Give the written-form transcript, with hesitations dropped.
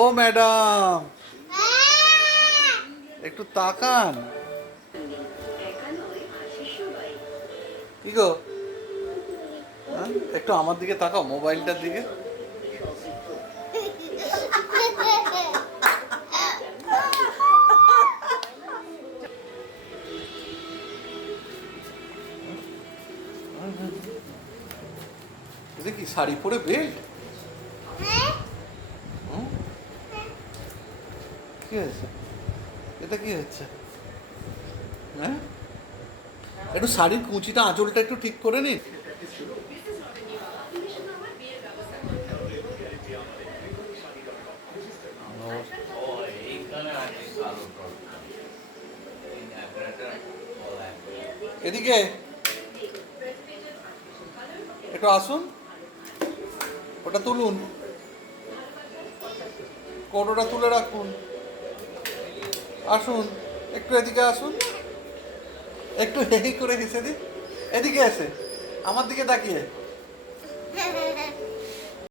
ও madam, একটু তাকান। কি গো, হ্যাঁ? একটু আমার দিকে তাকাও, মোবাইলটার দিকে। এটা কি শাড়ি পরে বেল্ট? কি হয়েছে? এটা কি হচ্ছে? হ্যাঁ, একটু শাড়ির কুঁচিটা, আঁচলটা একটু ঠিক করে নিন। এদিকে একটু আসুন, ওটা তুলুন, কোটোটা তুলে রাখুন। আসুন, একটু এদিকে আসুন, একটু হেই করে হেসে দিন। এদিকে এসে আমার দিকে তাকিয়ে।